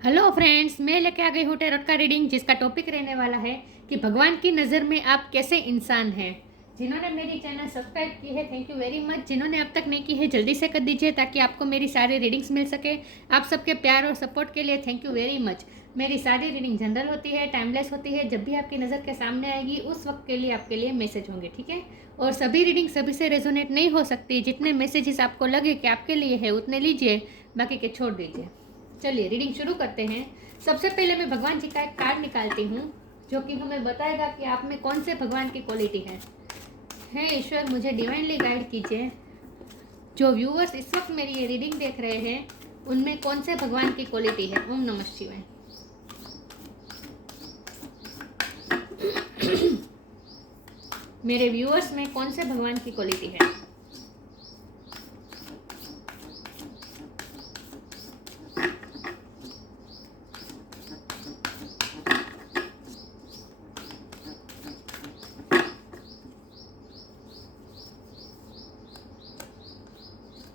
Hello friends, मैं लेके आ गई हूँ टैरोट का रीडिंग, जिसका टॉपिक रहने वाला है कि भगवान की नज़र में आप कैसे इंसान हैं। जिन्होंने मेरी चैनल सब्सक्राइब की है, थैंक यू वेरी मच। जिन्होंने अब तक नहीं की है, जल्दी से कर दीजिए ताकि आपको मेरी सारी रीडिंग्स मिल सके। आप सबके प्यार और सपोर्ट के लिए थैंक यू वेरी मच। मेरी सारी रीडिंग जनरल होती है, टाइमलेस होती है। जब भी आपकी नज़र के सामने आएगी उस वक्त के लिए आपके लिए मैसेज होंगे, ठीक है। और सभी रीडिंग सभी से रेजोनेट नहीं हो सकती। जितने मैसेजेस आपको लगे कि आपके लिए है उतने लीजिए, बाकी के छोड़ दीजिए। चलिए रीडिंग शुरू करते हैं। सबसे पहले मैं भगवान जी का एक कार्ड निकालती हूँ, जो कि हमें बताएगा कि आप में कौन से भगवान की क्वालिटी है। हे ईश्वर, मुझे डिवाइनली गाइड कीजिए। जो व्यूअर्स इस वक्त मेरी ये रीडिंग देख रहे हैं, उनमें कौन से भगवान की क्वालिटी है। ओम नमः शिवाय। मेरे व्यूअर्स में कौन से भगवान की क्वालिटी है।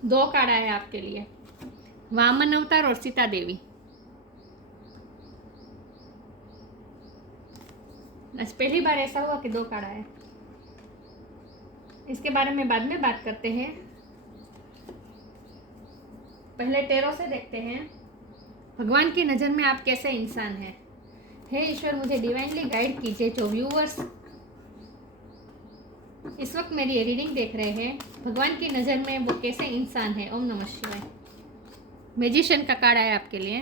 दो कार्ड आए आपके लिए, वामन अवतार और सीता देवी। आज पहली बार ऐसा हुआ कि दो कार्ड आए। इसके बारे में बाद में बात करते हैं। पहले टेरो से देखते हैं भगवान की नज़र में आप कैसे इंसान हैं। हे ईश्वर, मुझे डिवाइनली गाइड कीजिए। जो व्यूअर्स इस वक्त मेरी रीडिंग देख रहे हैं, भगवान की नज़र में वो कैसे इंसान है। ओम नमः शिवाय। मैजिशियन का कार्ड आया आपके लिए।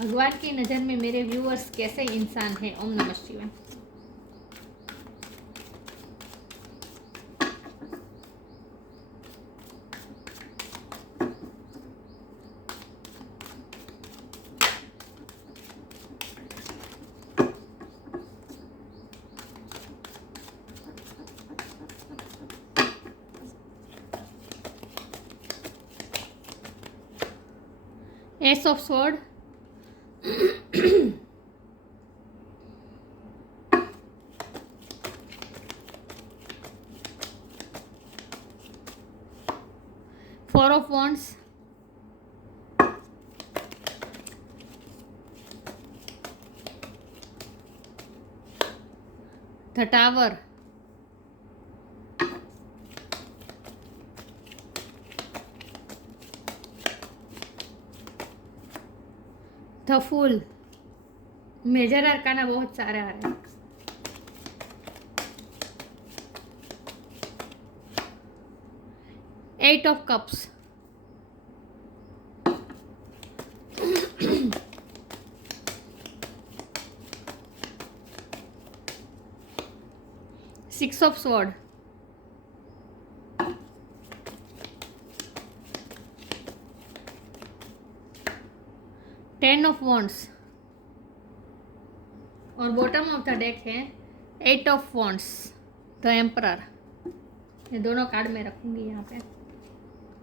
भगवान की नज़र में मेरे व्यूअर्स कैसे इंसान है। ओम नमः शिवाय। Ace of sword, four of wands, the tower, the fool. Major arcana बहुत सारे आ रहे हैं। Eight of cups, six of sword, ten of wands, और बॉटम ऑफ द डेक है eight of wands, the emperor. ये दोनों कार्ड मैं रखूंगी यहाँ पे।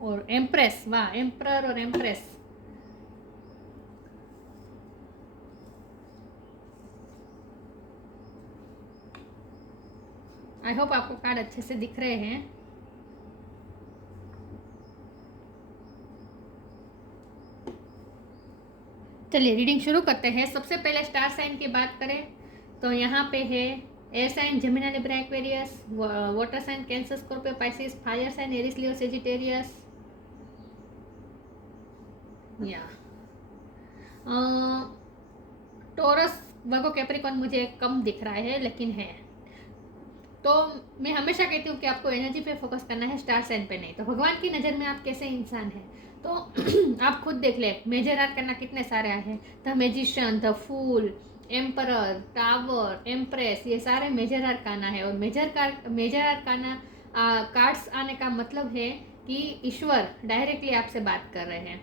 और एम्प्रेस, वाह, एम्परर और एम्प्रेस। आई होप आपको कार्ड अच्छे से दिख रहे हैं। चलिए रीडिंग शुरू करते हैं। सबसे पहले स्टार साइन की बात करें तो यहाँ पे है air sign Gemini Libra Aquarius, water sign Cancer Scorpio Pisces, fire sign Aries Leo Sagittarius. या टोरस वर्गो कैप्रिकॉन मुझे कम दिख रहा है, लेकिन है। तो मैं हमेशा कहती हूँ कि आपको एनर्जी पे फोकस करना है, स्टार साइन पे नहीं। तो भगवान की नज़र में आप कैसे इंसान हैं, तो आप खुद देख ले। मेजर आर्ट करना कितने सारे आए हैं। The magician, the fool, emperor, tower, empress, ये सारे मेजर आर्ट करना है। और मेजर आर्ट करना कार्ड्स आने का मतलब है कि ईश्वर डायरेक्टली आपसे बात कर रहे हैं।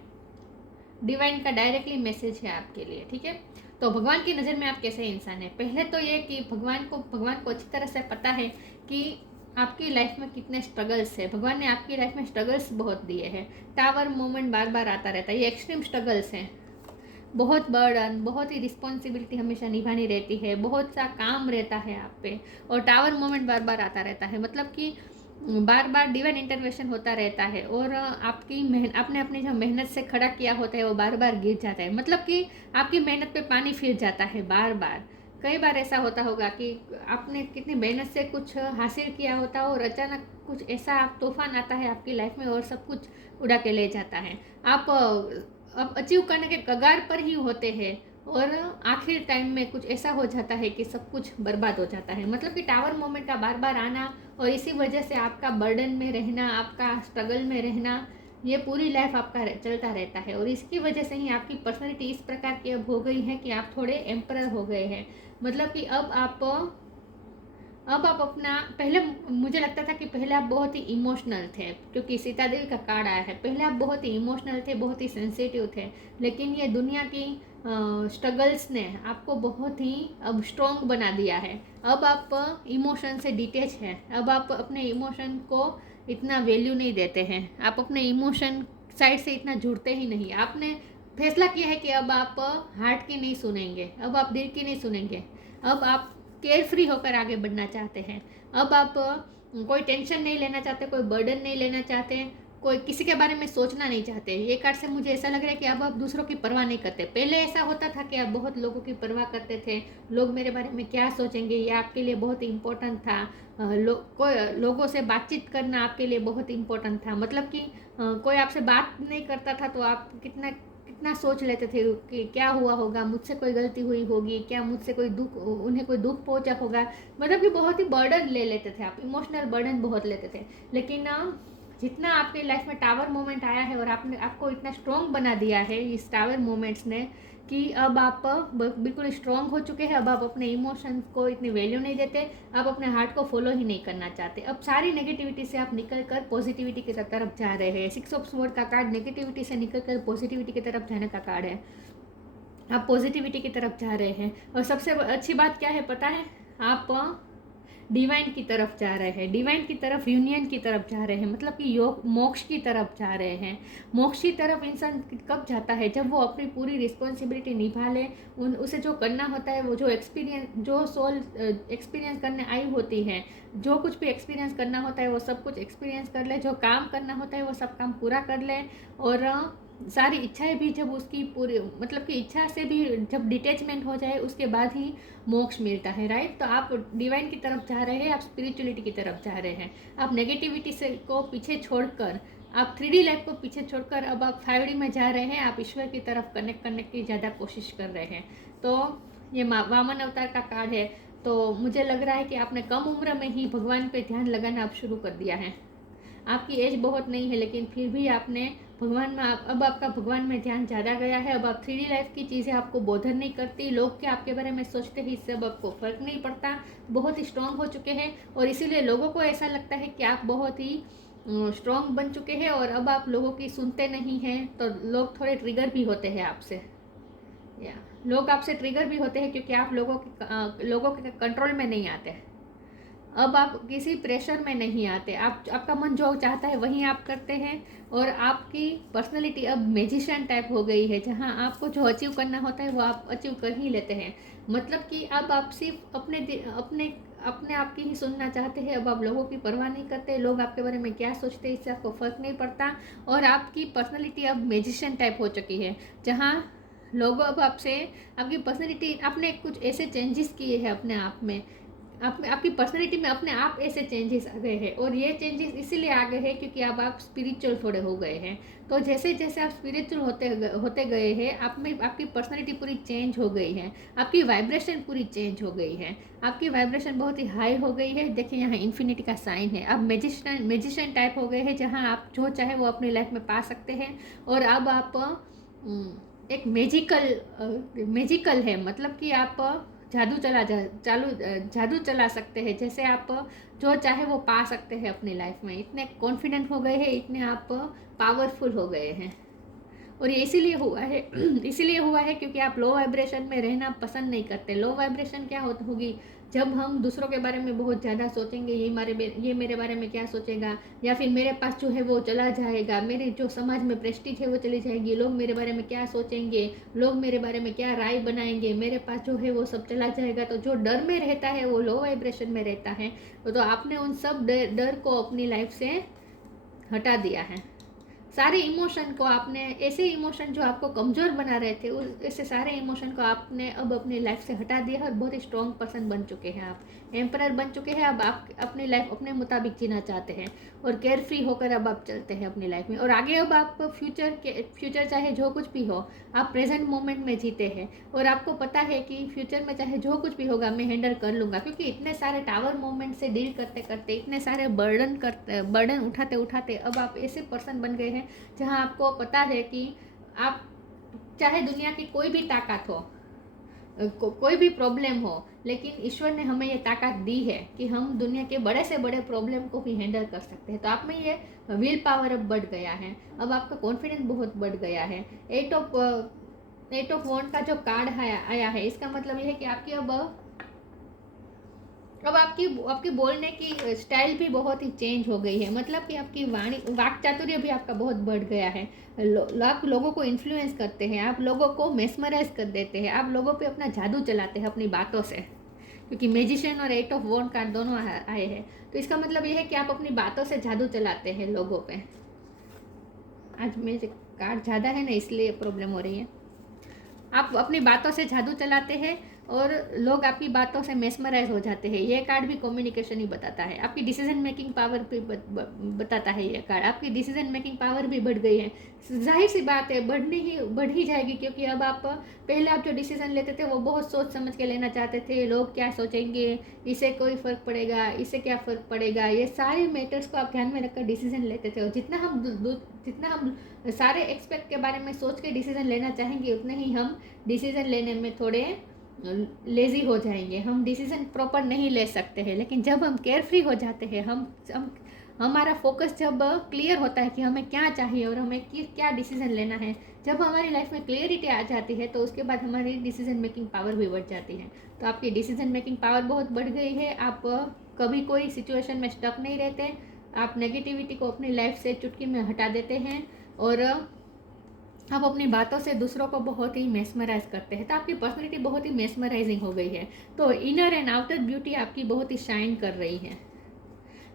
डिवाइन का डायरेक्टली मैसेज है आपके लिए, ठीक है। तो भगवान की नज़र में आप कैसे इंसान हैं। पहले तो ये कि भगवान को अच्छी तरह से पता है कि आपकी लाइफ में कितने स्ट्रगल्स है। भगवान ने आपकी लाइफ में स्ट्रगल्स बहुत दिए हैं। टावर मोमेंट बार बार आता रहता है, ये एक्सट्रीम स्ट्रगल्स हैं। बहुत बर्डन, बहुत ही रिस्पॉन्सिबिलिटी हमेशा निभानी रहती है, बहुत सा काम रहता है आप पे। और टावर मोमेंट बार बार आता रहता है, मतलब कि बार बार डिवाइन इंटरवेंशन होता रहता है और आपकी आपने अपनी जो मेहनत से खड़ा किया होता है वो बार बार गिर जाता है, मतलब कि आपकी मेहनत पे पानी फिर जाता है बार बार। कई बार ऐसा होता होगा कि आपने कितनी मेहनत से कुछ हासिल किया होता है और अचानक कुछ ऐसा तूफान आता है आपकी लाइफ में और सब कुछ उड़ा के ले जाता है। आप अब अचीव करने के कगार पर ही होते हैं और आखिर टाइम में कुछ ऐसा हो जाता है कि सब कुछ बर्बाद हो जाता है। मतलब कि टावर मोमेंट का बार बार आना और इसी वजह से आपका बर्डन में रहना, आपका स्ट्रगल में रहना, ये पूरी लाइफ आपका चलता रहता है। और इसकी वजह से ही आपकी पर्सनैलिटी इस प्रकार की अब हो गई है कि आप थोड़े एम्परर हो गए हैं। मतलब कि अब आप अपना, पहले मुझे लगता था कि पहले आप बहुत ही इमोशनल थे, क्योंकि सीता देवी का कार्ड आया है। पहले आप बहुत ही इमोशनल थे, बहुत ही सेंसिटिव थे, लेकिन ये दुनिया की स्ट्रगल्स ने आपको बहुत ही अब स्ट्रॉन्ग बना दिया है। अब आप इमोशन से डिटेच हैं। अब आप अपने इमोशन को इतना वैल्यू नहीं देते हैं। आप अपने इमोशन साइड से इतना जुड़ते ही नहीं। आपने फैसला किया है कि अब आप हार्ट की नहीं सुनेंगे, अब आप दिल की नहीं सुनेंगे। अब आप केयर फ्री होकर आगे बढ़ना चाहते हैं। अब आप कोई टेंशन नहीं लेना चाहते, कोई बर्डन नहीं लेना चाहते, कोई किसी के बारे में सोचना नहीं चाहते। ये कार्ड से मुझे ऐसा लग रहा है कि अब आप दूसरों की परवाह नहीं करते। पहले ऐसा होता था कि आप बहुत लोगों की परवाह करते थे, लोग मेरे बारे में क्या सोचेंगे, ये आपके लिए बहुत इम्पोर्टेंट था। लोगों से बातचीत करना आपके लिए बहुत इम्पोर्टेंट था। मतलब कि कोई आपसे बात नहीं करता था तो आप कितना कितना सोच लेते थे कि क्या हुआ होगा, मुझसे कोई गलती हुई होगी क्या, मुझसे कोई दुख, उन्हें कोई दुख पहुंचा होगा। मतलब कि बहुत ही बर्डन ले लेते थे आप, इमोशनल बर्डन बहुत लेते थे। लेकिन जितना आपके लाइफ में टावर मोमेंट आया है और आपको इतना स्ट्रॉन्ग बना दिया है इस टावर मोमेंट्स ने, कि अब आप बिल्कुल स्ट्रॉन्ग हो चुके हैं। अब आप अपने इमोशंस को इतनी वैल्यू नहीं देते, आप अपने हार्ट को फॉलो ही नहीं करना चाहते। अब सारी नेगेटिविटी से आप निकल कर पॉजिटिविटी की तरफ जा रहे हैं। 6 ऑफ स्वॉर्ड का कार्ड नेगेटिविटी से निकल कर पॉजिटिविटी की तरफ जाने का कार्ड है। आप पॉजिटिविटी की तरफ जा रहे हैं। और सबसे अच्छी बात क्या है पता है, आप डिवाइन की तरफ जा रहे हैं, डिवाइन की तरफ, यूनियन की तरफ जा रहे हैं। मतलब कि योग मोक्ष की तरफ जा रहे हैं। मोक्ष की तरफ इंसान कब जाता है, जब वो अपनी पूरी रिस्पॉन्सिबिलिटी निभा ले। उसे जो करना होता है, वो जो सोल एक्सपीरियंस करने आई होती है, जो कुछ भी एक्सपीरियंस करना होता है वो सब कुछ एक्सपीरियंस कर ले, जो काम करना होता है वो सब काम पूरा कर ले। और सारी इच्छाएं भी जब उसकी पूरी, मतलब कि इच्छा से भी जब डिटैचमेंट हो जाए उसके बाद ही मोक्ष मिलता है, राइट। तो आप डिवाइन की तरफ जा रहे हैं, आप स्पिरिचुअलिटी की तरफ जा रहे हैं। आप नेगेटिविटी से को पीछे छोड़कर, आप 3D लाइफ को पीछे छोड़कर अब आप 5D में जा रहे हैं। आप ईश्वर की तरफ कनेक्ट करने की ज़्यादा कोशिश कर रहे हैं। तो ये वामन अवतार का कार्ड है। तो मुझे लग रहा है कि आपने कम उम्र में ही भगवान पे ध्यान लगाना अब शुरू कर दिया है। आपकी एज बहुत नहीं है, लेकिन फिर भी आपने भगवान में अब आपका भगवान में ध्यान ज़्यादा गया है। अब आप 3D लाइफ की चीज़ें आपको बोधर नहीं करती, लोग क्या आपके बारे में सोचते हैं इससे अब आपको फ़र्क नहीं पड़ता। बहुत ही स्ट्रांग हो चुके हैं और इसीलिए लोगों को ऐसा लगता है कि आप बहुत ही स्ट्रांग बन चुके हैं और अब आप लोगों की सुनते नहीं हैं। तो लोग थोड़े ट्रिगर भी होते हैं आपसे, या लोग आपसे ट्रिगर भी होते हैं क्योंकि आप लोगों के कंट्रोल में नहीं आते। अब आप किसी प्रेशर में नहीं आते, आपका मन जो चाहता है वही आप करते हैं। और आपकी पर्सनैलिटी अब मैजिशियन टाइप हो गई है, जहां आपको जो अचीव करना होता है वो आप अचीव कर ही लेते हैं। मतलब कि अब आप सिर्फ अपने आप की ही सुनना चाहते हैं। अब आप लोगों की परवाह नहीं करते, लोग आपके बारे में क्या सोचते हैं इससे आपको फ़र्क नहीं पड़ता। और आपकी पर्सनैलिटी अब मैजिशियन टाइप हो चुकी है, जहाँ लोग अब आपकी पर्सनैलिटी, आपने कुछ ऐसे चेंजेस किए हैं अपने आप में, आपकी पर्सनैलिटी में अपने आप ऐसे चेंजेस आ गए हैं। और ये चेंजेस इसीलिए आ गए हैं क्योंकि अब आप स्पिरिचुअल थोड़े हो गए हैं। तो जैसे जैसे आप स्पिरिचुअल होते गए हैं, आप में आपकी पर्सनैलिटी पूरी चेंज हो गई है, आपकी वाइब्रेशन पूरी चेंज हो गई है, आपकी वाइब्रेशन बहुत ही हाई हो गई है। देखिए यहाँ इन्फिनिटी का साइन है। अब मैजिशियन टाइप हो गए हैं, जहाँ आप जो चाहे वो अपनी लाइफ में पा सकते हैं। और अब आप एक मैजिकल है, मतलब कि आप जादू चला सकते हैं। जैसे आप जो चाहे वो पा सकते हैं अपनी लाइफ में। इतने कॉन्फिडेंट हो गए हैं, इतने आप पावरफुल हो गए हैं। और ये इसीलिए हुआ है क्योंकि आप लो वाइब्रेशन में रहना पसंद नहीं करते। लो वाइब्रेशन क्या होगी, जब हम दूसरों के बारे में बहुत ज़्यादा सोचेंगे, ये मेरे बारे में क्या सोचेगा, या फिर मेरे पास जो है वो चला जाएगा, मेरे जो समाज में प्रेस्टीज है वो चली जाएगी, लोग मेरे बारे में क्या सोचेंगे, लोग मेरे बारे में क्या राय बनाएंगे, मेरे पास जो है वो सब चला जाएगा, तो जो डर में रहता है वो लो वाइब्रेशन में रहता है। तो आपने उन सब डर को अपनी लाइफ से हटा दिया है। सारे इमोशन को आपने, ऐसे इमोशन जो आपको कमज़ोर बना रहे थे, उस ऐसे सारे इमोशन को आपने अब अपनी लाइफ से हटा दिया और बहुत ही स्ट्रॉन्ग पर्सन बन चुके हैं। आप एम्परर बन चुके हैं। अब आप अपनी लाइफ अपने मुताबिक जीना चाहते हैं और केयर फ्री होकर अब आप चलते हैं अपनी लाइफ में। और आगे अब आप फ्यूचर चाहे जो कुछ भी हो, आप प्रेजेंट मोमेंट में जीते हैं और आपको पता है कि फ्यूचर में चाहे जो कुछ भी होगा मैं हैंडल कर लूँगा, क्योंकि इतने सारे टावर मोमेंट से डील करते करते, इतने सारे बर्डन उठाते उठाते अब आप ऐसे पर्सन बन गए हैं जहाँ आपको पता है कि आप चाहे दुनिया की कोई भी ताकत हो, कोई भी प्रॉब्लम हो, लेकिन ईश्वर ने हमें ये ताकत दी है कि हम दुनिया के बड़े से बड़े प्रॉब्लम को भी हैंडल कर सकते हैं। तो आप में ये विल पावर अब बढ़ गया है, अब आपका कॉन्फिडेंस बहुत बढ़ गया है। एट ऑफ वॉन्ड का जो कार्ड आया है, इसका मतलब ये है कि आपकी अब आपकी बोलने की स्टाइल भी बहुत ही चेंज हो गई है। मतलब कि आपकी वाक चातुर्य भी आपका बहुत बढ़ गया है। आप लोगों को इन्फ्लुएंस करते हैं, आप लोगों को मेस्मराइज कर देते हैं, आप लोगों पे अपना जादू चलाते हैं अपनी बातों से, क्योंकि मैजिशियन और एट ऑफ वॉन्ड कार्ड दोनों आए हैं। तो इसका मतलब ये है कि आप अपनी बातों से जादू चलाते हैं लोगों पे। आज मेरे कार्ड ज़्यादा है ना, इसलिए प्रॉब्लम हो रही है। आप अपनी बातों से जादू चलाते हैं और लोग आपकी बातों से मेस्मराइज हो जाते हैं। ये कार्ड भी कम्युनिकेशन ही बताता है। आपकी डिसीजन मेकिंग पावर भी बताता है ये कार्ड। आपकी डिसीजन मेकिंग पावर भी बढ़ गई है। जाहिर सी बात है, बढ़ ही जाएगी, क्योंकि अब आप पहले आप जो डिसीजन लेते थे वो बहुत सोच समझ के लेना चाहते थे। लोग क्या सोचेंगे, इसे कोई फ़र्क पड़ेगा, इससे क्या फ़र्क पड़ेगा, ये सारे मैटर्स को आप ध्यान में रखकर डिसीजन लेते थे। और जितना हम सारे एक्सपेक्ट के बारे में सोच के डिसीजन लेना चाहेंगे, उतने ही हम डिसीजन लेने में थोड़े लेज़ी हो जाएंगे, हम डिसीजन प्रॉपर नहीं ले सकते हैं। लेकिन जब हम केयर फ्री हो जाते हैं, हमारा फोकस जब क्लियर होता है कि हमें क्या चाहिए और हमें क्या डिसीजन लेना है, जब हमारी लाइफ में क्लियरिटी आ जाती है, तो उसके बाद हमारी डिसीजन मेकिंग पावर भी बढ़ जाती है। तो आपकी डिसीजन मेकिंग पावर बहुत बढ़ गई है। आप कभी कोई सिचुएशन में स्टक नहीं रहते। आप नेगेटिविटी को अपनी लाइफ से चुटकी में हटा देते हैं और आप अपनी बातों से दूसरों को बहुत ही मेस्मराइज करते हैं। तो आपकी पर्सनैलिटी बहुत ही मेस्मराइजिंग हो गई है। तो इनर एंड आउटर ब्यूटी आपकी बहुत ही शाइन कर रही है।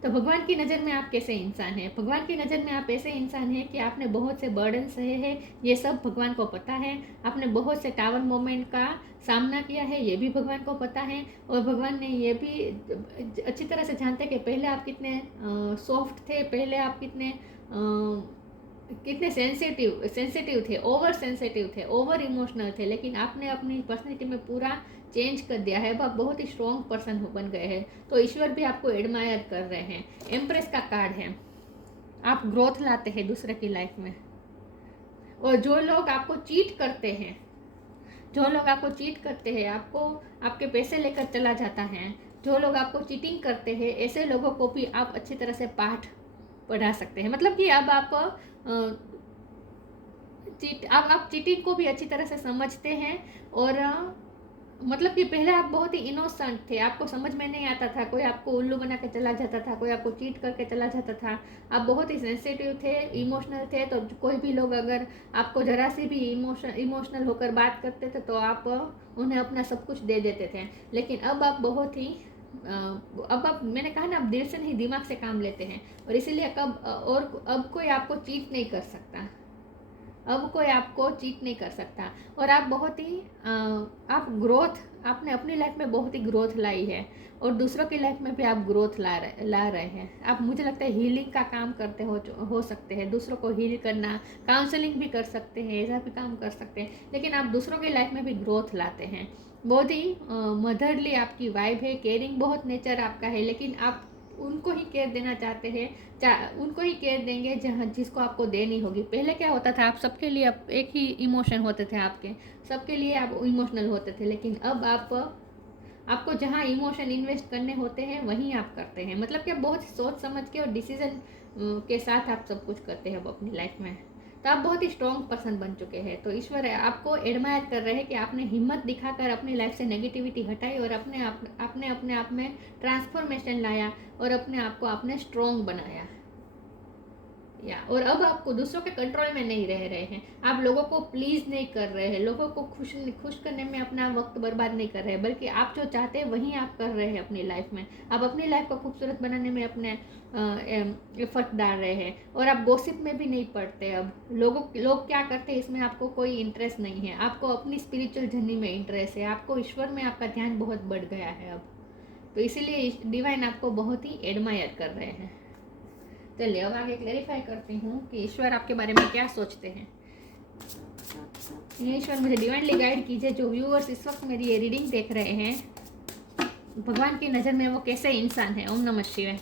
तो भगवान की नज़र में आप कैसे इंसान हैं? भगवान की नज़र में आप ऐसे इंसान हैं कि आपने बहुत से बर्डन सहे हैं, ये सब भगवान को पता है। आपने बहुत से टावर मोमेंट का सामना किया है, ये भी भगवान को पता है। और भगवान ने ये भी अच्छी तरह से जानते हैं कि पहले आप कितने सॉफ्ट थे, पहले आप कितने सेंसिटिव थे, ओवर सेंसिटिव थे, ओवर इमोशनल थे, लेकिन आपने अपनी पर्सनैलिटी में पूरा चेंज कर दिया है। अब आप बहुत ही स्ट्रॉन्ग पर्सन बन गए हैं। तो ईश्वर भी आपको एडमायर कर रहे हैं। एम्प्रेस का कार्ड है। आप ग्रोथ लाते हैं दूसरे की लाइफ में। और जो लोग आपको चीट करते हैं, आपको आपके पैसे लेकर चला जाता है, जो लोग आपको चीटिंग करते हैं, ऐसे लोगों को भी आप अच्छी तरह से पाठ पढ़ा सकते हैं। मतलब कि अब आप चीटिंग को भी अच्छी तरह से समझते हैं। और मतलब कि पहले आप बहुत ही इनोसेंट थे, आपको समझ में नहीं आता था, कोई आपको उल्लू बना के चला जाता था, कोई आपको चीट करके चला जाता था। आप बहुत ही सेंसिटिव थे, इमोशनल थे। तो कोई भी लोग अगर आपको ज़रा सी भी इमोशनल होकर बात करते थे तो आप उन्हें अपना सब कुछ दे देते थे। लेकिन अब आप बहुत ही मैंने कहा ना, आप दिल से नहीं दिमाग से काम लेते हैं। और इसीलिए अब कोई आपको चीट नहीं कर सकता। और आप बहुत ही आपने अपनी लाइफ में बहुत ही ग्रोथ लाई है और दूसरों की लाइफ में भी आप ग्रोथ ला रहे हैं। आप, मुझे लगता है, हीलिंग का काम करते हो सकते हैं। दूसरों को हील करना, काउंसलिंग भी कर सकते हैं, ऐसा भी काम कर सकते हैं। लेकिन आप दूसरों की लाइफ में भी ग्रोथ लाते हैं। बहुत ही मदरली आपकी वाइब है, केयरिंग बहुत नेचर आपका है। लेकिन आप उनको ही केयर देना चाहते हैं, उनको ही केयर देंगे जिसको आपको देनी होगी। पहले क्या होता था, आप सबके लिए एक ही इमोशन होते थे, आपके सबके लिए आप इमोशनल होते थे। लेकिन अब आपको जहाँ इमोशन इन्वेस्ट करने होते हैं वहीं आप करते हैं। मतलब कि आप बहुत सोच समझ के और डिसीजन के साथ आप सब कुछ करते हैं अब अपनी लाइफ में। तो आप बहुत ही स्ट्रॉन्ग पर्सन बन चुके हैं। तो ईश्वर आपको एडमायर कर रहे हैं कि आपने हिम्मत दिखाकर अपनी लाइफ से नेगेटिविटी हटाई और अपने आप में ट्रांसफॉर्मेशन लाया और अपने आप को आपने स्ट्रॉन्ग बनाया और अब आपको दूसरों के कंट्रोल में नहीं रह रहे हैं। आप लोगों को प्लीज नहीं कर रहे हैं, लोगों को खुश करने में अपना वक्त बर्बाद नहीं कर रहे हैं, बल्कि आप जो चाहते हैं वही आप कर रहे हैं अपनी लाइफ में। आप अपनी लाइफ को खूबसूरत बनाने में अपने एफर्ट डाल रहे हैं और आप गॉसिप में भी नहीं पड़ते। अब लोग क्या करते हैं इसमें आपको कोई इंटरेस्ट नहीं है। आपको अपनी स्पिरिचुअल जर्नी में इंटरेस्ट है, आपको ईश्वर में आपका ध्यान बहुत बढ़ गया है अब। तो इसीलिए डिवाइन आपको बहुत ही एडमायर कर रहे हैं। चलिए अब आगे क्लेरिफाई करती हूँ कि ईश्वर आपके बारे में क्या सोचते हैं। ये ईश्वर मुझे डिवाइनली गाइड कीजिए। जो व्यूअर्स इस वक्त मेरी ये रीडिंग देख रहे हैं, भगवान की नज़र में वो कैसे इंसान है। ओम नमः शिवाय।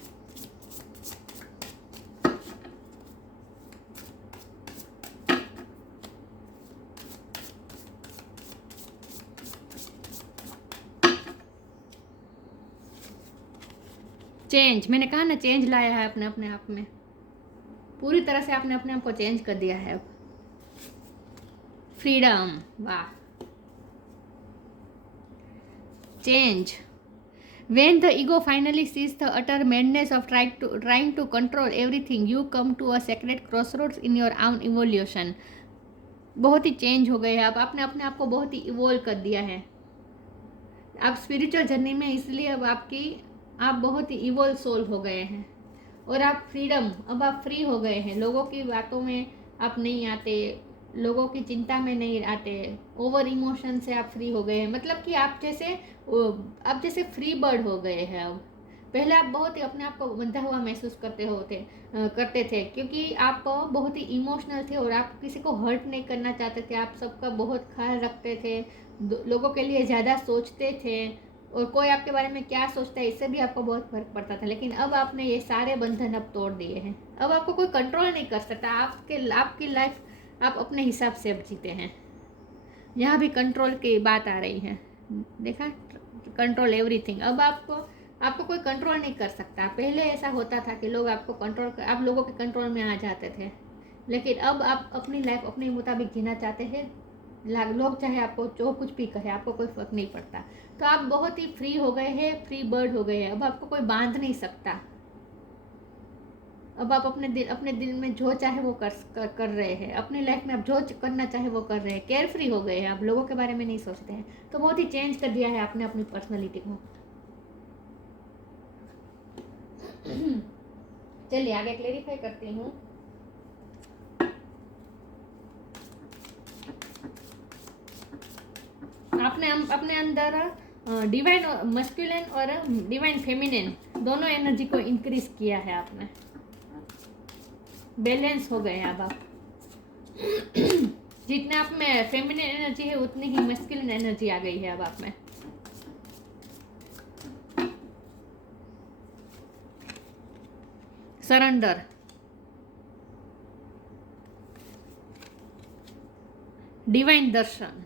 चेंज, मैंने कहा ना, चेंज लाया है अपने आप में। पूरी तरह से आपने अपने आप को चेंज कर दिया है अब। फ्रीडम, वाह। Change, when the ego finally sees the utter madness of trying to control everything, you come to a sacred crossroads in your own evolution। बहुत ही चेंज हो गए हैं आप, आपने अपने आप को बहुत ही इवोल्व कर दिया है। आप स्पिरिचुअल जर्नी में, इसलिए अब आप बहुत ही इवोल्व सोल हो गए हैं और आप फ्रीडम, अब आप फ्री हो गए हैं। लोगों की बातों में आप नहीं आते, लोगों की चिंता में नहीं आते, ओवर इमोशन से आप फ्री हो गए हैं। मतलब कि आप जैसे फ्री बर्ड हो गए हैं अब। पहले आप बहुत ही अपने आप को बंधा हुआ महसूस करते थे क्योंकि आप बहुत ही इमोशनल थे और आप किसी को हर्ट नहीं करना चाहते थे। आप सबका बहुत ख्याल रखते थे, लोगों के लिए ज़्यादा सोचते थे और कोई आपके बारे में क्या सोचता है इससे भी आपको बहुत फर्क पड़ता था। लेकिन अब आपने ये सारे बंधन अब तोड़ दिए हैं। अब आपको कोई कंट्रोल नहीं कर सकता। आपकी लाइफ आप अपने हिसाब से अब जीते हैं। यहाँ भी कंट्रोल की बात आ रही है, देखा, कंट्रोल एवरीथिंग। अब आपको कोई कंट्रोल नहीं कर सकता। पहले ऐसा होता था कि लोग आप लोगों के कंट्रोल में आ जाते थे, लेकिन अब आप अपनी लाइफ अपने मुताबिक जीना चाहते हैं। लोग चाहे आपको जो कुछ भी कहे, आपको कोई फर्क नहीं पड़ता। तो आप बहुत ही फ्री हो गए हैं, फ्री बर्ड हो गए हैं। अब आपको कोई बांध नहीं सकता। अब आप अपने दिल में जो चाहे वो कर रहे हैं। अपनी लाइफ में आप जो करना चाहे वो कर रहे हैं। केयर फ्री हो गए हैं, आप लोगों के बारे में नहीं सोचते हैं। तो बहुत ही चेंज कर दिया है आपने अपनी पर्सनैलिटी को। चलिए आगे क्लेरिफाई करती हूँ। आपने अपने अंदर डिवाइन मस्कुलिन और डिवाइन फेमिनिन दोनों एनर्जी को इंक्रीज किया है आपने। बैलेंस हो गए अब आप। जितने आप में फेमिनिन एनर्जी है उतनी ही मस्कुलिन एनर्जी आ गई है अब आप में। Surrender, divine Darshan,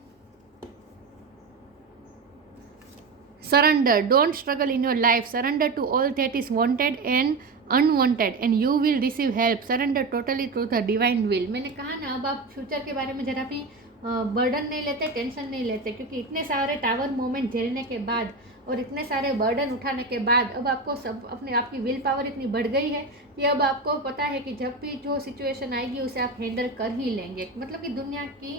surrender, don't struggle in your life, surrender to all that is wanted and unwanted and you will receive help, surrender totally to the divine will। मैंने कहा ना, अब आप फ्यूचर के बारे में जरा भी बर्डन नहीं लेते, टेंशन नहीं लेते, क्योंकि इतने सारे टावर मोमेंट झेलने के बाद और इतने सारे बर्डन उठाने के बाद अब आपको आपकी विल पावर इतनी बढ़ गई है कि अब आपको पता है कि जब भी जो सिचुएशन आएगी उसे आप हैंडल कर ही लेंगे। मतलब कि दुनिया की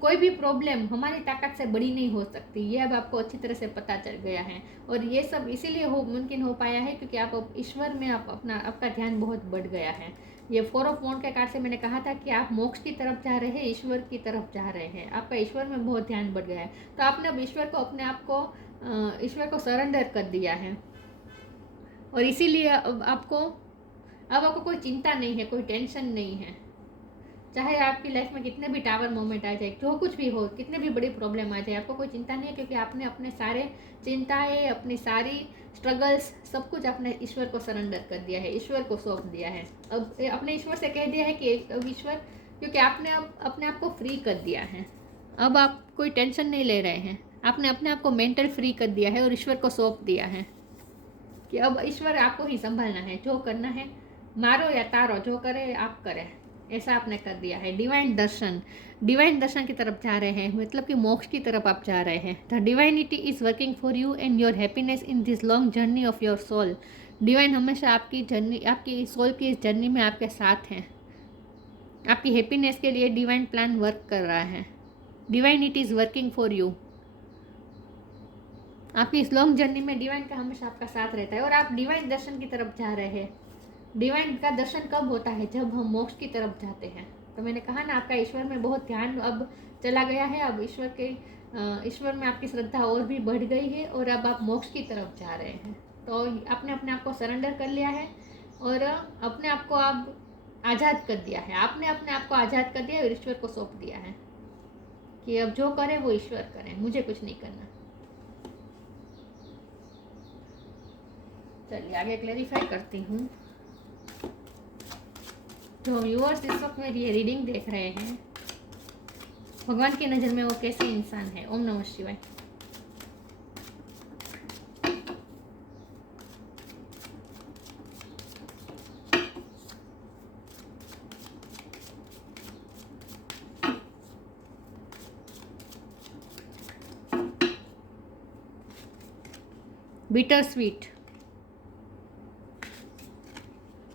कोई भी प्रॉब्लम हमारी ताकत से बड़ी नहीं हो सकती, ये अब आपको अच्छी तरह से पता चल गया है। और ये सब इसीलिए मुमकिन हो पाया है क्योंकि आप ईश्वर में आपका ध्यान बहुत बढ़ गया है। ये 4 ऑफ वॉन्ड के कार्ड से मैंने कहा था कि आप मोक्ष की तरफ जा रहे हैं, ईश्वर की तरफ जा रहे हैं, आपका ईश्वर में बहुत ध्यान बढ़ गया है। तो आपने अब ईश्वर को सरेंडर कर दिया है और इसीलिए अब आपको कोई चिंता नहीं है, कोई टेंशन नहीं है। चाहे आपकी लाइफ में कितने भी टावर मोमेंट आ जाए, जो कुछ भी हो, कितने भी बड़ी प्रॉब्लम आ जाए, आपको कोई चिंता नहीं है क्योंकि आपने अपने सारे चिंताएं, अपनी सारी स्ट्रगल्स, सब कुछ आपने ईश्वर को सरेंडर कर दिया है, ईश्वर को सौंप दिया है। अब अपने ईश्वर से कह दिया है कि अब ईश्वर, क्योंकि आपने अब अपने आप को फ्री कर दिया है। अब आप कोई टेंशन नहीं ले रहे हैं, आपने अपने आप को मेंटल फ्री कर दिया है और ईश्वर को सौंप दिया है कि अब ईश्वर आपको ही संभालना है। जो करना है, मारो या तारो, जो करे आप करें। ऐसा आपने कर दिया है। डिवाइन दर्शन की तरफ जा रहे हैं, मतलब कि मोक्ष की तरफ आप जा रहे हैं। The divinity is working for you and your happiness in this long journey of your soul. Divine हमेशा आपकी जर्नी, आपकी सोल की इस जर्नी में आपके साथ हैं। आपकी हैप्पीनेस के लिए डिवाइन प्लान वर्क कर रहा है। Divinity is working for you. आपकी इस लॉन्ग जर्नी में डिवाइन का हमेशा आपका साथ रहता है और आप डिवाइन दर्शन की तरफ जा रहे हैं। डिवाइन का दर्शन कब होता है? जब हम मोक्ष की तरफ जाते हैं। तो मैंने कहा ना, आपका ईश्वर में बहुत ध्यान अब चला गया है। अब ईश्वर में आपकी श्रद्धा और भी बढ़ गई है और अब आप मोक्ष की तरफ जा रहे हैं। तो आपने अपने आप को सरेंडर कर लिया है और अपने आप को आप आज़ाद कर दिया है। आपने अपने आप को आज़ाद कर दिया और ईश्वर को सौंप दिया है कि अब जो करे वो ईश्वर करें, मुझे कुछ नहीं करना। चलिए आगे क्लैरिफाई करती हूँ। जो व्यूअर्स इस वक्त मेरी ये रीडिंग देख रहे हैं, भगवान की नज़र में वो कैसे इंसान है। ओम नमः शिवाय। Bitter sweet,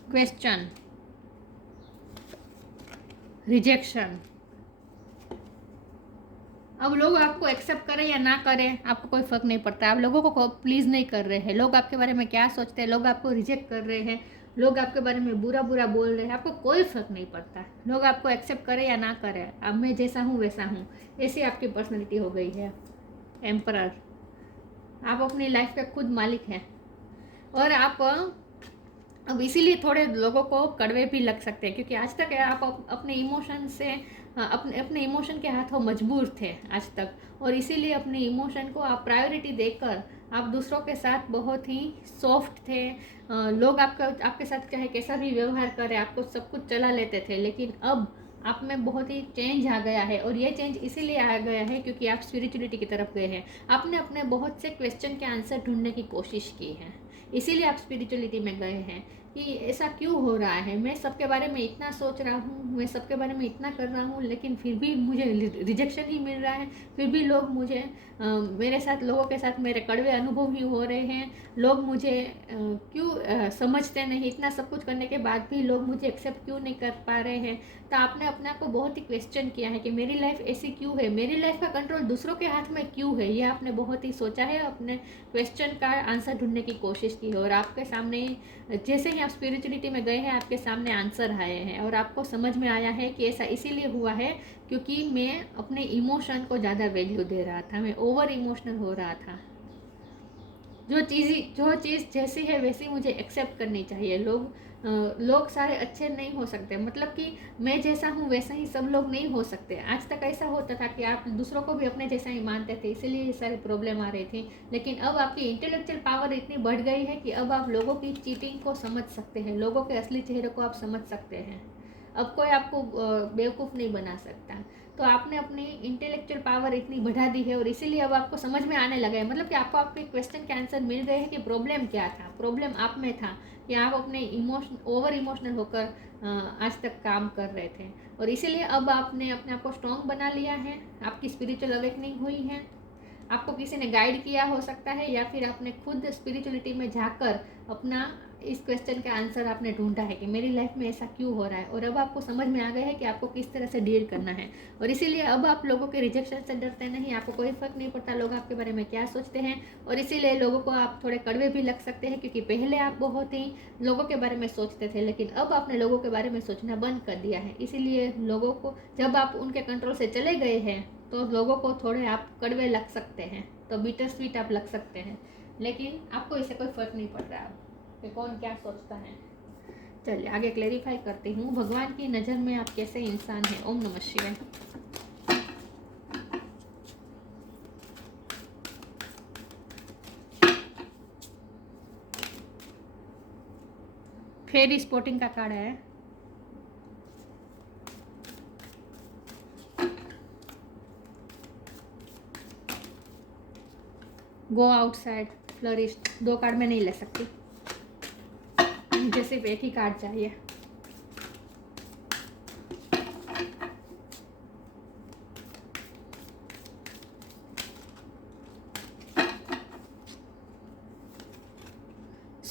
question, rejection. अब लोग आपको एक्सेप्ट करें या ना करें आपको कोई फ़र्क नहीं पड़ता। आप लोगों को प्लीज़ नहीं कर रहे हैं। लोग आपके बारे में क्या सोचते हैं, लोग आपको रिजेक्ट कर रहे हैं, लोग आपके बारे में बुरा बुरा बोल रहे हैं, आपको कोई फ़र्क नहीं पड़ता। लोग आपको एक्सेप्ट करें या ना करें, अब मैं जैसा हूँ वैसा हूँ, ऐसी आपकी पर्सनैलिटी हो गई है। एम्परर, आप अपनी लाइफ के खुद मालिक हैं और आप अब इसीलिए थोड़े लोगों को कड़वे भी लग सकते हैं, क्योंकि आज तक आप अपने इमोशन से अपने इमोशन के हाथों मजबूर थे आज तक, और इसीलिए अपने इमोशन को आप प्रायोरिटी देकर आप दूसरों के साथ बहुत ही सॉफ्ट थे। लोग आपके साथ चाहे कैसा भी व्यवहार करें, आपको सब कुछ चला लेते थे। लेकिन अब आप में बहुत ही चेंज आ गया है और ये चेंज इसीलिए आ गया है क्योंकि आप स्पिरिचुअलिटी की तरफ गए हैं। आपने अपने बहुत से क्वेश्चन के आंसर ढूंढने की कोशिश की है, इसीलिए आप स्पिरिचुअलिटी में गए हैं कि ऐसा क्यों हो रहा है। मैं सबके बारे में इतना सोच रहा हूँ, मैं सबके बारे में इतना कर रहा हूँ, लेकिन फिर भी मुझे रिजेक्शन ही मिल रहा है। फिर भी लोग मुझे मेरे साथ, लोगों के साथ मेरे कड़वे अनुभव ही हो रहे हैं। लोग मुझे क्यों समझते नहीं। इतना सब कुछ करने के बाद भी लोग मुझे एक्सेप्ट क्यों नहीं कर पा रहे हैं। तो आपने अपने आप को बहुत ही क्वेश्चन किया है कि मेरी लाइफ ऐसी क्यों है, मेरी लाइफ का कंट्रोल दूसरों के हाथ में क्यों है। ये आपने बहुत ही सोचा है, अपने क्वेश्चन का आंसर ढूंढने की कोशिश की है और आपके सामने जैसे ही आप स्पिरिचुअलिटी में गए हैं आपके सामने आंसर आए हैं और आपको समझ में आया है कि ऐसा इसीलिए हुआ है क्योंकि मैं अपने इमोशन को ज़्यादा वैल्यू दे रहा था, मैं ओवर इमोशनल हो रहा था। जो चीज़ जैसी है वैसी मुझे एक्सेप्ट करनी चाहिए। लोग सारे अच्छे नहीं हो सकते, मतलब कि मैं जैसा हूँ वैसा ही सब लोग नहीं हो सकते। आज तक ऐसा होता था कि आप दूसरों को भी अपने जैसा ही मानते थे, इसीलिए ये सारी प्रॉब्लम आ रही थी। लेकिन अब आपकी इंटेलेक्चुअल पावर इतनी बढ़ गई है कि अब आप लोगों की चीटिंग को समझ सकते हैं, लोगों के असली चेहरे को आप समझ सकते हैं। अब कोई आपको बेवकूफ़ नहीं बना सकता। तो आपने अपनी इंटेलेक्चुअल पावर इतनी बढ़ा दी है और इसीलिए अब आपको समझ में आने लगा है, मतलब कि आपको आपके क्वेश्चन के आंसर मिल गए हैं कि प्रॉब्लम क्या था। प्रॉब्लम आप में था कि आप अपने ओवर इमोशनल होकर आज तक काम कर रहे थे और इसीलिए अब आपने अपने आप को स्ट्रॉन्ग बना लिया है। आपकी स्पिरिचुअल अवेकनिंग हुई है, आपको किसी ने गाइड किया हो सकता है या फिर आपने खुद स्पिरिचुअलिटी में जाकर अपना इस क्वेश्चन का आंसर आपने ढूंढा है कि मेरी लाइफ में ऐसा क्यों हो रहा है और अब आपको समझ में आ गया है कि आपको किस तरह से डील करना है। और इसीलिए अब आप लोगों के रिजेक्शन से डरते नहीं, आपको कोई फ़र्क नहीं पड़ता लोग आपके बारे में क्या सोचते हैं। और इसीलिए लोगों को आप थोड़े कड़वे भी लग सकते हैं क्योंकि पहले आप बहुत ही लोगों के बारे में सोचते थे, लेकिन अब आपने लोगों के बारे में सोचना बंद कर दिया है। इसीलिए लोगों को जब आप उनके कंट्रोल से चले गए हैं तो लोगों को थोड़े आप कड़वे लग सकते हैं, तो बिटर स्वीट आप लग सकते हैं, लेकिन आपको इससे कोई फ़र्क नहीं पड़ रहा कि कौन क्या सोचता है। चलिए आगे क्लेरिफाई करती हूँ। भगवान की नज़र में आप कैसे इंसान हैं। ओम नमः शिवाय। फेरी स्पोर्टिंग का कार्ड है। Go outside, flourish. 2 कार्ड में नहीं ले सकती, मुझे सिर्फ एक ही कार्ड चाहिए।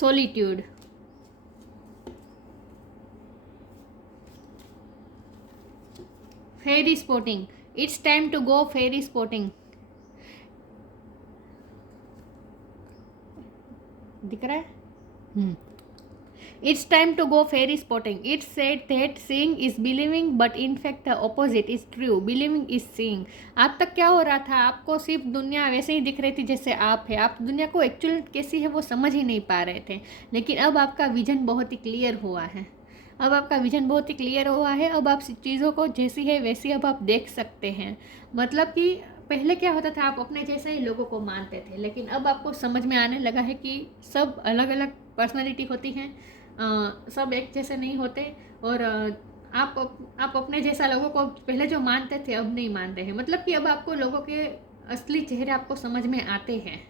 solitude, fairy spotting, it's time to go fairy spotting. दिख रहा है? It's time to go fairy spotting. It's said that seeing is believing, but in fact the opposite is true. Believing is seeing. आज तक क्या हो रहा था, आपको सिर्फ दुनिया वैसे ही दिख रही थी जैसे आप है, आप दुनिया को एक्चुअल कैसी है वो समझ ही नहीं पा रहे थे, लेकिन अब आपका विजन बहुत ही क्लियर हुआ है। अब आपका विजन बहुत ही क्लियर हुआ है। अब आप चीज़ों को जैसी है वैसी अब आप देख सकते हैं। मतलब कि पहले क्या होता था, आप अपने जैसे ही लोगों को मानते थे, लेकिन अब आपको समझ में आने लगा है कि सब अलग अलग पर्सनालिटी होती हैं, सब एक जैसे नहीं होते। और आप अपने जैसा लोगों को पहले जो मानते थे अब नहीं मानते हैं। मतलब कि अब आपको लोगों के असली चेहरे आपको समझ में आते हैं।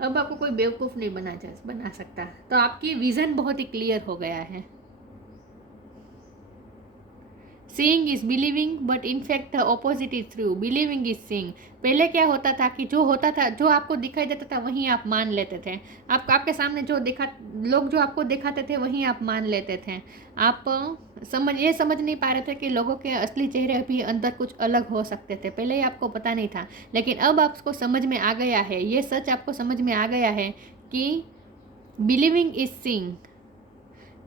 अब आपको कोई बेवकूफ़ नहीं बना सकता। तो आपकी विज़न बहुत ही क्लियर हो गया है। Seeing is believing, but in fact the opposite is true. Believing is seeing. पहले क्या होता था कि जो होता था, जो आपको दिखाई देता था वहीं आप मान लेते थे। आपके सामने जो लोग जो आपको दिखाते थे वहीं आप मान लेते थे। आप समझ नहीं पा रहे थे कि लोगों के असली चेहरे अभी अंदर कुछ अलग हो सकते थे। पहले ही आपको पता नहीं था, लेकिन अब आपको समझ में आ गया है, ये सच आपको समझ में आ गया है कि बिलीविंग इज सीइंग।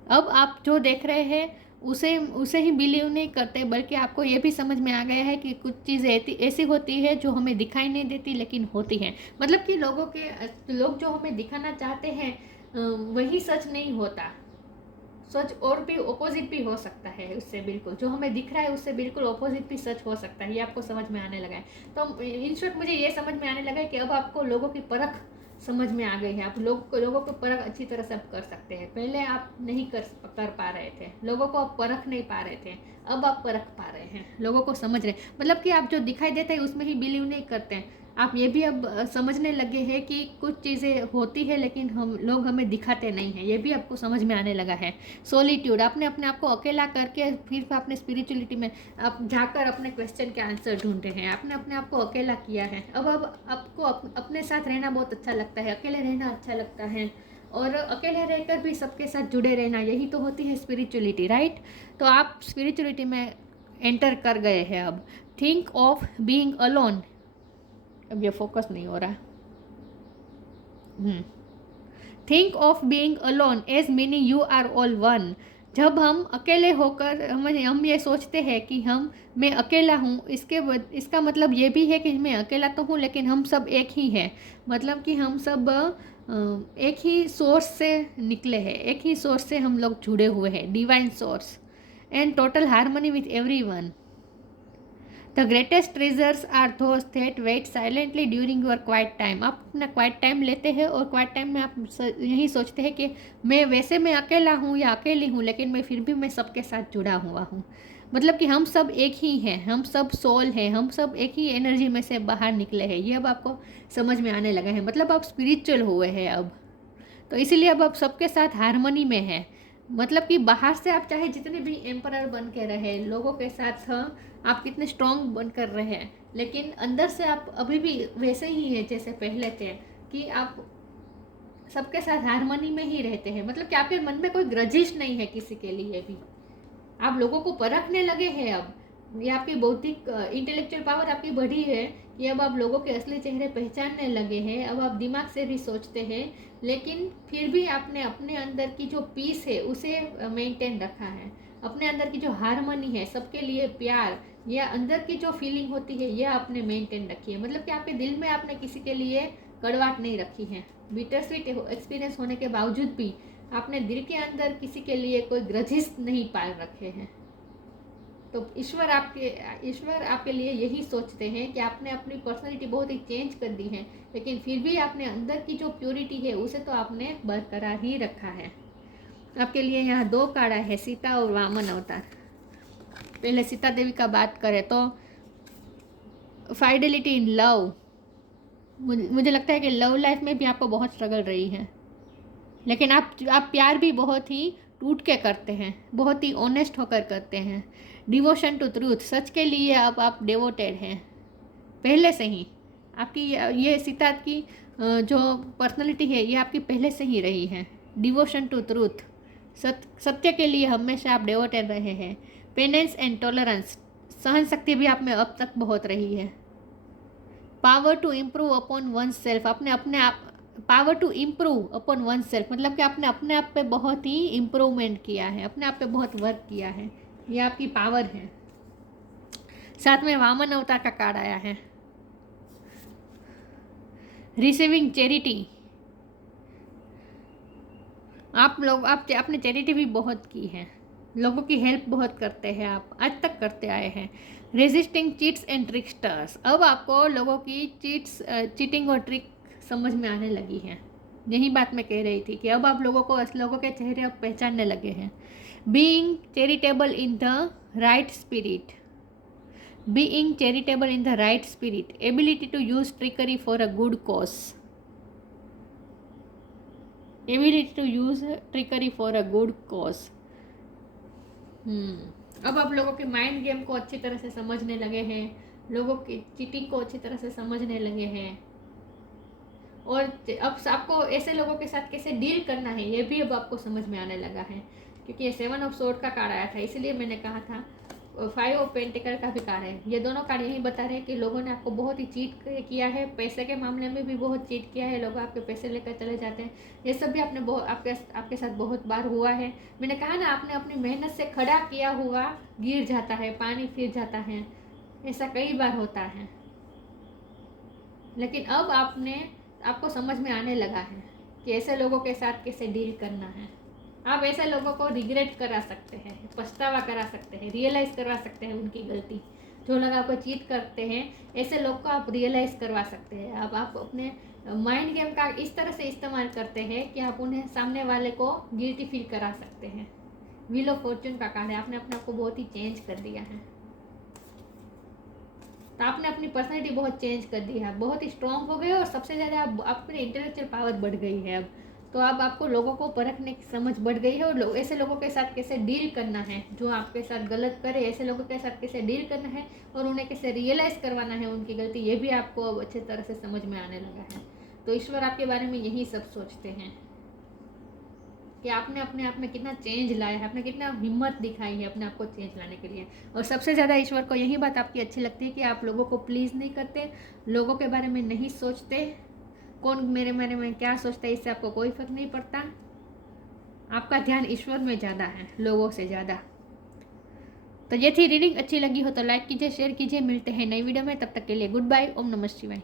अब आप जो देख रहे हैं उसे ही बिलीव नहीं करते, बल्कि आपको ये भी समझ में आ गया है कि कुछ चीज़ें ऐसी होती है जो हमें दिखाई नहीं देती लेकिन होती हैं। मतलब कि लोग जो हमें दिखाना चाहते हैं वही सच नहीं होता। सच और भी ऑपोजिट भी हो सकता है उससे, बिल्कुल जो हमें दिख रहा है उससे बिल्कुल ऑपोजिट भी सच हो सकता है। ये आपको समझ में आने लगा है। तो इन शॉर्ट मुझे ये समझ में आने लगा है कि अब आपको लोगों की परख समझ में आ गई है। आप लोगों को परख अच्छी तरह से आप कर सकते हैं। पहले आप नहीं कर पा रहे थे, लोगों को आप परख नहीं पा रहे थे, अब आप परख पा रहे हैं, लोगों को समझ रहे। मतलब कि आप जो दिखाई देता है उसमें ही बिलीव नहीं करते हैं। आप ये भी अब समझने लगे हैं कि कुछ चीज़ें होती है लेकिन लोग हमें दिखाते नहीं हैं, ये भी आपको समझ में आने लगा है। सोलिट्यूड, आपने अपने आप को अकेला करके फिर अपने स्पिरिचुअलिटी में आप जाकर अपने क्वेश्चन के आंसर ढूंढे हैं। आपने अपने आप को अकेला किया है। अब आपको अपने साथ रहना बहुत अच्छा लगता है, अकेले रहना अच्छा लगता है, और अकेले रहकर भी सबके साथ जुड़े रहना, यही तो होती है स्पिरिचुअलिटी, राइट। तो आप स्पिरिचुअलिटी में एंटर कर गए हैं। अब थिंक ऑफ बीइंग अलोन। अब ये फोकस नहीं हो रहा। Think of being alone as meaning you are all one. जब हम अकेले होकर हम ये सोचते हैं कि मैं अकेला हूँ, इसका मतलब ये भी है कि मैं अकेला तो हूँ लेकिन हम सब एक ही हैं। मतलब कि हम सब एक ही सोर्स से निकले हैं, एक ही सोर्स से हम लोग जुड़े हुए हैं, divine source, and total harmony with everyone. The greatest treasures are those that wait silently during your quiet time. आप अपना क्वाइट टाइम लेते हैं और क्वाइट टाइम में आप यही सोचते हैं कि मैं अकेला हूँ या अकेली हूँ, लेकिन फिर भी सबके साथ जुड़ा हुआ हूँ। मतलब कि हम सब एक ही हैं, हम सब सोल हैं, हम सब एक ही एनर्जी में से बाहर निकले हैं। ये अब आपको समझ में आने लगा है। मतलब आप स्पिरिचुअल हुए हैं अब, तो इसीलिए अब आप सबके साथ हारमोनी में हैं। मतलब कि बाहर से आप चाहे जितने भी एम्परर बन के रहे, लोगों के साथ आप कितने स्ट्रॉन्ग बन कर रहे हैं, लेकिन अंदर से आप अभी भी वैसे ही हैं जैसे पहले थे, कि आप सबके साथ हारमोनी में ही रहते हैं। मतलब कि आपके मन में कोई ग्रजिश नहीं है किसी के लिए भी। आप लोगों को परखने लगे हैं। अब ये आपकी बौद्धिक इंटेलेक्चुअल पावर आपकी बढ़ी है कि अब आप लोगों के असली चेहरे पहचानने लगे हैं। अब आप दिमाग से भी सोचते हैं, लेकिन फिर भी आपने अपने अंदर की जो पीस है उसे मेंटेन रखा है। अपने अंदर की जो हारमोनी है, सबके लिए प्यार, या अंदर की जो फीलिंग होती है, ये आपने मेंटेन रखी है। मतलब कि आपके दिल में आपने किसी के लिए कड़वाहट नहीं रखी है। बिटर स्वीट एक्सपीरियंस होने के बावजूद भी आपने दिल के अंदर किसी के लिए कोई ग्रजिश नहीं पाल रखे हैं। तो ईश्वर आपके लिए यही सोचते हैं कि आपने अपनी पर्सनालिटी बहुत ही चेंज कर दी है, लेकिन फिर भी आपने अंदर की जो प्योरिटी है उसे तो आपने बरकरार ही रखा है। आपके लिए यहाँ 2 कार्ड है, सीता और वामन अवतार। पहले सीता देवी का बात करें तो फाइडेलिटी इन लव। मुझे लगता है कि लव लाइफ में भी आपको बहुत स्ट्रगल रही है, लेकिन आप प्यार भी बहुत ही टूट के करते हैं, बहुत ही ऑनेस्ट होकर करते हैं। डिवोशन टू ट्रूथ, सच के लिए आप डिवोटेड हैं पहले से ही। आपकी ये सीता की जो पर्सनालिटी है ये आपकी पहले से ही रही है। डिवोशन टू ट्रूथ, सत्य के लिए हमेशा आप डिवोटेड रहे हैं। पेनेंस एंड टॉलरेंस, सहन शक्ति भी आप में अब तक बहुत रही है। Power to improve upon one self, आपने अपने आप power to improve upon one self, मतलब कि आपने अपने आप पे बहुत ही इम्प्रूवमेंट किया है, अपने आप पे बहुत वर्क किया है, ये आपकी पावर है। साथ में वामन अवतार का कार्ड आया है। रिसीविंग चैरिटी, आपने चैरिटी भी बहुत की है, लोगों की हेल्प बहुत करते हैं आप, आज तक करते आए हैं। रेजिस्टिंग चीट्स एंड ट्रिकस्टर्स, अब आपको लोगों की चीटिंग और ट्रिक समझ में आने लगी है। यही बात मैं कह रही थी कि अब आप लोगों के चेहरे अब पहचानने लगे हैं। Being charitable in the right spirit, being charitable in the right spirit, ability to use trickery for a good cause, ability to use trickery for a good cause. अब आप लोगों के माइंड गेम को अच्छी तरह से समझने लगे हैं, लोगों की चीटिंग को अच्छी तरह से समझने लगे हैं, और अब आपको ऐसे लोगों के साथ कैसे डील करना है ये भी अब आपको समझ में आने लगा है, क्योंकि ये 7 ऑफ सोर्ड का कार्ड आया था, इसलिए मैंने कहा था। 5 ऑफ पेंटिकल का भी कार्ड है। ये दोनों कार्ड यही बता रहे हैं कि लोगों ने आपको बहुत ही चीट किया है, पैसे के मामले में भी बहुत चीट किया है, लोग आपके पैसे लेकर चले जाते हैं, ये सब भी आपने आपके साथ बहुत बार हुआ है। मैंने कहा ना, आपने अपनी मेहनत से खड़ा किया हुआ गिर जाता है, पानी फिर जाता है, ऐसा कई बार होता है। लेकिन अब आपको समझ में आने लगा है कि ऐसे लोगों के साथ कैसे डील करना है। आप ऐसे लोगों को रिग्रेट करा सकते हैं, पछतावा करा सकते हैं, रियलाइज़ करवा सकते हैं उनकी गलती। जो लोग आपको चीट करते हैं, ऐसे लोग को आप रियलाइज़ करवा सकते हैं। अब आप अपने माइंड गेम का इस तरह से इस्तेमाल करते हैं कि आप उन्हें, सामने वाले को गिल्टी फील करा सकते हैं। व्हील ऑफ फॉर्च्यून का कार्ड है, आपने अपने आप को बहुत ही चेंज कर दिया है। तो आपने अपनी पर्सनैलिटी बहुत चेंज कर दी है, बहुत ही स्ट्रॉन्ग हो गए, और सबसे ज़्यादा अपनी इंटेलेक्चुअल पावर बढ़ गई है अब। तो अब आपको लोगों को परखने की समझ बढ़ गई है, और ऐसे लोगों के साथ कैसे डील करना है, जो आपके साथ गलत करे, ऐसे लोगों के साथ कैसे डील करना है, और उन्हें कैसे रियलाइज़ करवाना है उनकी गलती, ये भी आपको अब अच्छे तरह से समझ में आने लगा है। तो ईश्वर आपके बारे में यही सब सोचते हैं कि आपने अपने आप में कितना चेंज लाया है, आपने कितना हिम्मत दिखाई है अपने आप को चेंज लाने के लिए। और सबसे ज़्यादा ईश्वर को यही बात आपकी अच्छी लगती है कि आप लोगों को प्लीज़ नहीं करते, लोगों के बारे में नहीं सोचते, कौन मेरे बारे में क्या सोचता है इससे आपको कोई फर्क नहीं पड़ता। आपका ध्यान ईश्वर में ज़्यादा है, लोगों से ज़्यादा। तो ये थी रीडिंग, अच्छी लगी हो तो लाइक कीजिए, शेयर कीजिए। मिलते हैं नई वीडियो में, तब तक के लिए गुड बाय। ओम नमः शिवाय।